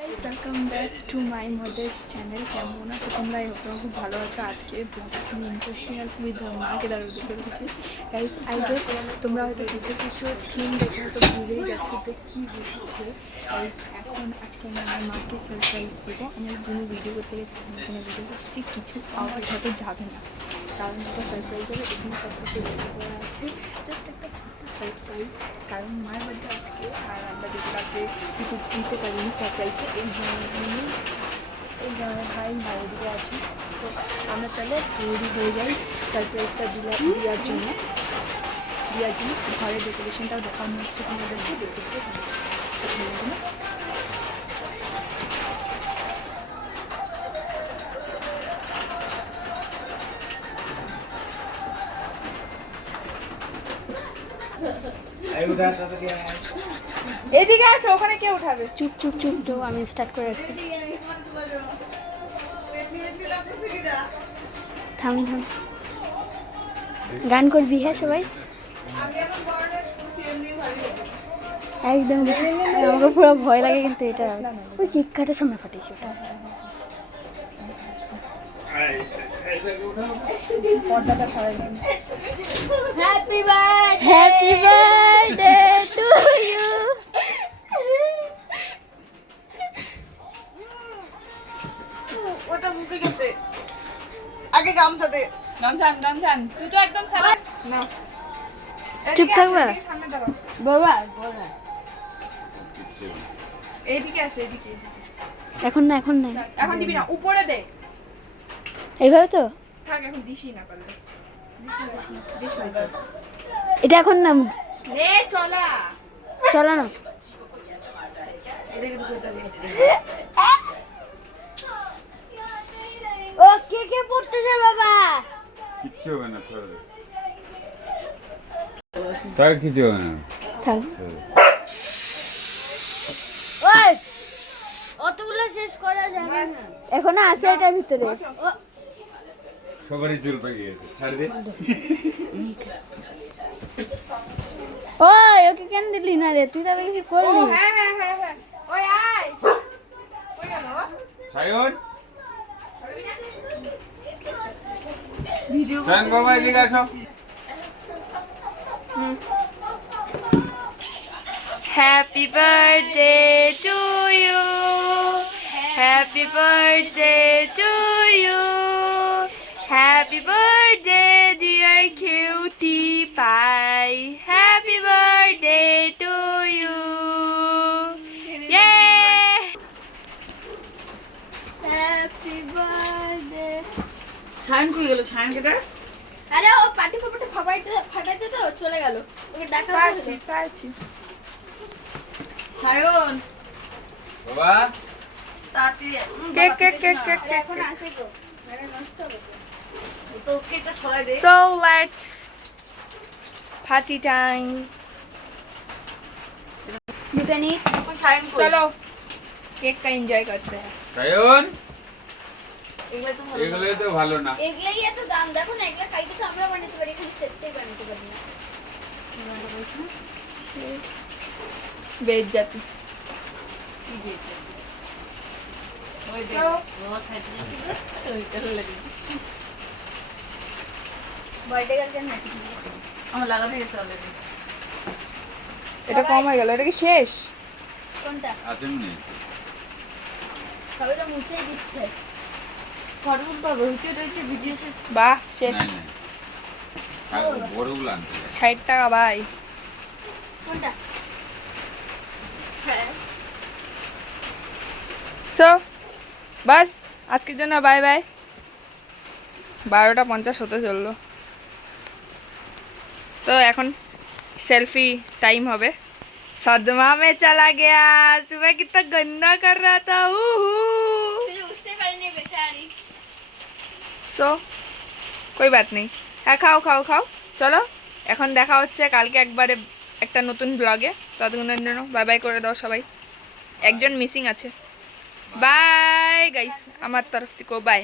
Welcome back to my models channel. কেমন আছো তোমরা? তোমরা খুব ভালো আছো। আজকে ব্লগটা খুবই ইন্টারেস্টিং আর খুবই ধর্মাকেদার করেছি গাইস। আই গেস তোমরা হয়তো বুঝতে পারছো, স্কিন দেখে হয়তো ভুলেই যাচ্ছি তো কী হচ্ছে গাইস। এখন আজকে আমি আমার মাকে সারপ্রাইজ দেবো। আমি কোনো ভিডিও করতে গেছি, কোনো ভিডিও করছি, কিছু আউটফিট হয়তো যাবে না, কারণ একটা সারপ্রাইজ হবে। এখানে সব কিছু রেডি করা আছে, জাস্ট একটা সারপ্রাইজ, কারণ মায়ের বাড়িতে আজকে আর আমরা যেগুলোকে কিছু দিতে পারিনি সারপ্রাইজে। এই ধরনের ভাই বাইরে দিকে আছে, তো আমরা চলে রেডি হয়ে যাই সারপ্রাইজটা দেওয়ার জন্য। ঘরের ডেকোরেশনটাও দেখানো হচ্ছে তোমাদেরকে, দেখতে পাবো। এদিকে আসো, ওখানে কে উঠাবে? চুপ চুপ চুপ, তো আমি স্টার্ট করে রাখছি। থাম থাম, গান করবি? হ্যাঁ সবাই একদম। আমাকে পুরো ভয় লাগে, কিন্তু এটা ওই কেক কাটার সময় ফাটিয়েছে ওটা। পর্দাটা সরাই নেন। Happy birthday to you. ওটা মুখে গেছে, আগে গামছা দে। গামছান তুই তো একদম সারা না, চুপ থাকবা বাবা। এইদিকে আসে, এদিকে। এখন না, এখন দিবি না, উপরে দে। এইভাবে তো থাক, এখন দিসি না করলে। এটা এখন না নে, চলা না। ও কে পড়তেছে বাবা? কিচ্ছু হবে না, তাই কিছু হবে না। থাক, অতগুলো শেষ করা যাবে না, এখনো আছে এটার ভিতরে। সবারই চুল পেকে গেছে, ছাড় দে। ওই ওকে কেন দিলি না রে? তুই তবে কিছু করলি? হ্যাঁ ওই আয়, কই গেল সায়ন, সায়ন বাবা এদিকে আসো। Happy birthday to you, happy birthday to you, happy birthday dear cutie pie, happy birthday to you. Yay! Happy birthday. Sayan কই গেল? সায়ন কেটে আরে ও পার্টি পেপারটা ফাটাইতে তো চলে গেল, ওকে ডাকা পারছি। সায়ন বাবা তাতি কেক এখন আসে গো, আরে নষ্ট হবে তো কেকটা ছড়াই দে। So let's party time. You can eat. Sayan কই? चलो केक का एंजॉय करते हैं। সায়ন, এগুলা তো ভালো এগুলোই তো ভালো না। এগুলাই এত দাম, দেখো না, এগুলা কাইতে তো আমরা বানাতে পারি, এখানে সেটটাই বানাতে পারি না। बेइज्जती। কি দিয়েছে ওই দে, So ও খাইতে যাচ্ছে ওই চলে লাগে। बर्थडे करके ना আমার লাগাতে গেছে অলরেডি। এটা কম হয়ে গেল, এটা কি শেষ? কোনটা? আছে মনে সবাই তো মুছেই দিচ্ছে। ফটো পাবো হইতে রয়েছে ভিডিও শেষ। বাহ শেষ। নাই নাই, আর বড়গুলো আনতে হবে। 60 টাকা ভাই। কোনটা? হ্যাঁ সো বাস আজকের জন্য বাই বাই। 12:50 হতে চললো, তো এখন सेल्फी टाइम হবে। सदमा में चला गया, सुबह कितना गंदा कर रहा था। বুঝতে পারিনি বেচারি। সো कोई बात नहीं। হ্যাঁ খাও খাও খাও, চলো এখন দেখা হচ্ছে কালকে একবারে একটা নতুন ব্লগে। ততক্ষণের জন্য বাই বাই করে দাও সবাই, একজন মিসিং আছে। বাই গাইস, আমার তরফ থেকে বাই।